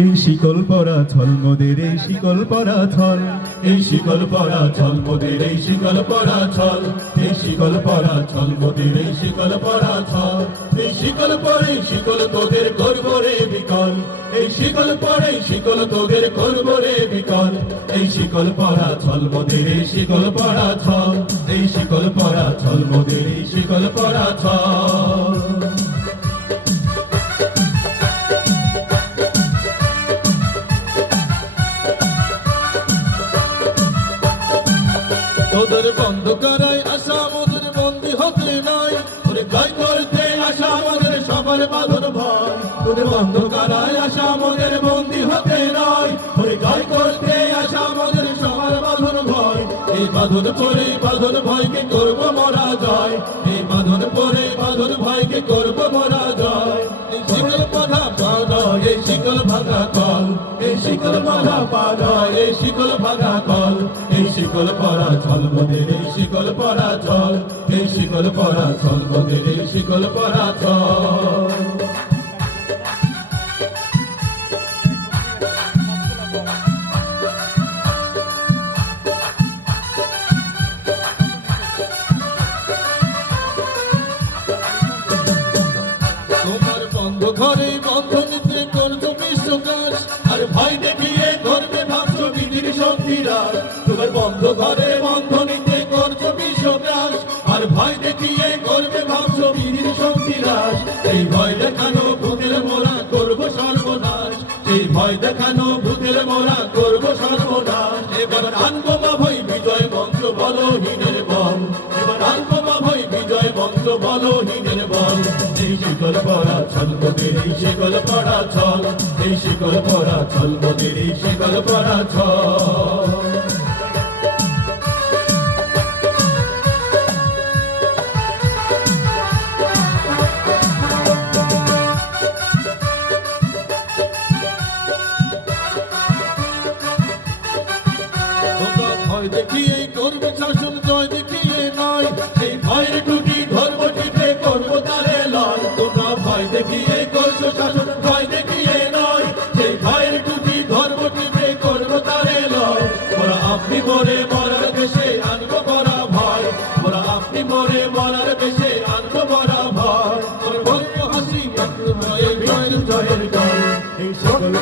এই শিকল পরা ছল মোদের এই শিকল পরা ছল, এই শিকল পরা ছল মোদের এই শিকল পরা ছল, এই শিকল পরা ছল মোদের এই শিকল পরা ছল। এই শিকল পরে শিকল তোদের করব রে বিকল, এই শিকল পরে শিকল তোদের করব রে বিকল। এই শিকল পরা ছল মোদের এই শিকল পরা ছল, এই শিকল পরা ছল মোদের এই শিকল পরা ছল। তোদের বন্ধ করায় আশা মোদের বন্দী হতে নাই, তোরে গায় করতে আশা মোদের সবার বাঁধন ভয়। তোদের বন্ধ করায় আশা মোদের বন্দী হতে নাই, তোরে গায় করতে আশা মোদের সবার বাঁধন ভয়। এই বাঁধন পরে বাঁধন ভয়কে করব মরা যায়, এই বাঁধন পরে বাঁধন ভয়কে করব মরা যায়। এই শিকল বাঁধা পাগল এই শিকল ভাঙা কল, এই শিকল বাঁধা পাগল এই শিকল ভাঙা কল। এই শিকল পরা ছল মোদের এই শিকল পরা ছল, এই শিকল পরা ছল মোদের এই শিকল পরা ছল। তোমার বন্ধ ঘরে বন্ধ নিতে করছো বিশ্বকাশ, আর ভয় দেখিয়ে করবে ভাবছো বিধির শক্তিরাজ। তোমার বন্ধ ঘরে বন্ধ নিতে করছো বিশ্বকাশ, আর ভয় দেখিয়ে করবে ভাবছো বিধির শক্তিরাজ। এই ভয় দেখানো ভূতের মোরা করবো সর্বনাশ, এই ভয় দেখানো ভূতের মোরা করবো সর্বনাশ। এবার আনবো মা ভয় বিজয় বংশ বলহীনের বল, এবার আনবো মা ভয় বিজয় বংশ বলহীনের বল। এই শিকল পরা ছল মোদের এই শিকল পরা ছল, এই শিকল পরা ছল মোদের এই শিকল পরা ছল। ভয় দেখিয়ে করবে শাসন জয় দেখিয়ে নয়, সেই ভয়ের টুটি ধরবো টিপে করবো তারে লয়। তোমরা ভয় দেখিয়ে করছো শাসন ভয় দেখিয়ে নয়, সেই ভয়ের টুটি ধরবো টিপে করবো তারে লয়। ওরা আপনি মরে মরার দেশে আনবো করা ভয়, ওরা আপনি মরে মরার দেশে আনবো করা ভয়। তোর ভক্ত হাসি ভক্ত ভয়ে ভয়ের জয়ের গল, এই সকল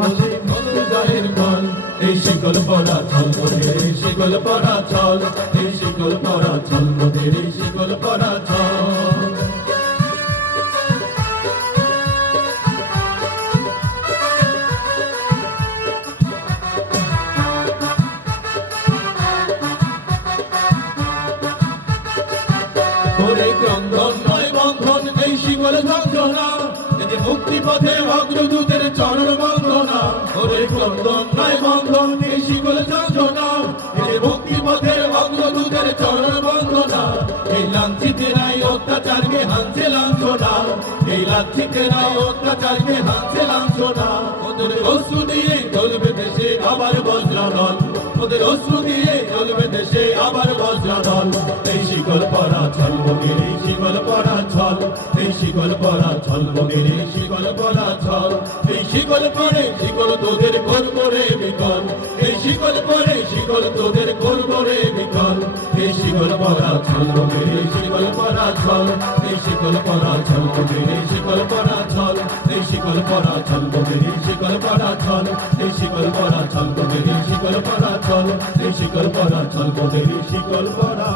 হাসি মনের জয়ের গল। এই শিকল পরা ছল মোদের এই শিকল পরা ছল, এই শিকল পরা ছল মোদের এই শিকল পরা ছল। ওরে ক্রন্দন নয় বন্ধন এই শিকল যন্ত্রণা, এতে মুক্তি পথে অগ্রদূতের চরণ বন্দনা। ওরে ক্রন্দন নয় বন্ধন এই শিকল যন্ত্রণা, এতে মুক্তি পথের অগ্রদূতের চরণ বন্দনা। এই লাঞ্ছিতেরাই অত্যাচারকে হানছে লাঞ্ছনা, এই লাঞ্ছিতেরাই অত্যাচারকে হানছে লাঞ্ছনা। ওদের অশ্রু দিয়ে চলবে দেশে আবার বজ্রানল, ওদের অশ্রু দিয়ে চলবে দেশে আবার বজ্রানল। এই শিকল পরা ছল মোদের এই শিকল পরা ছল, এই শিকল পরা ছল মোদের এই শিকল পরা ছল। এই শিকল পরে শিকল তোদের করব রে বিকল, এই শিকল পরে শিকল তোদের করব রে বিকল। এই শিকল পরা ছল মোদের এই শিকল পরা ছল, এই শিকল পরা ছল মোদের এই শিকল পরা ছল, এই শিকল পরা ছল মোদের এই শিকল পরা ছল, এই শিকল পরা ছল মোদের এই শিকল পরা ছল, এই শিকল পরা ছল মোদের এই শিকল পরা।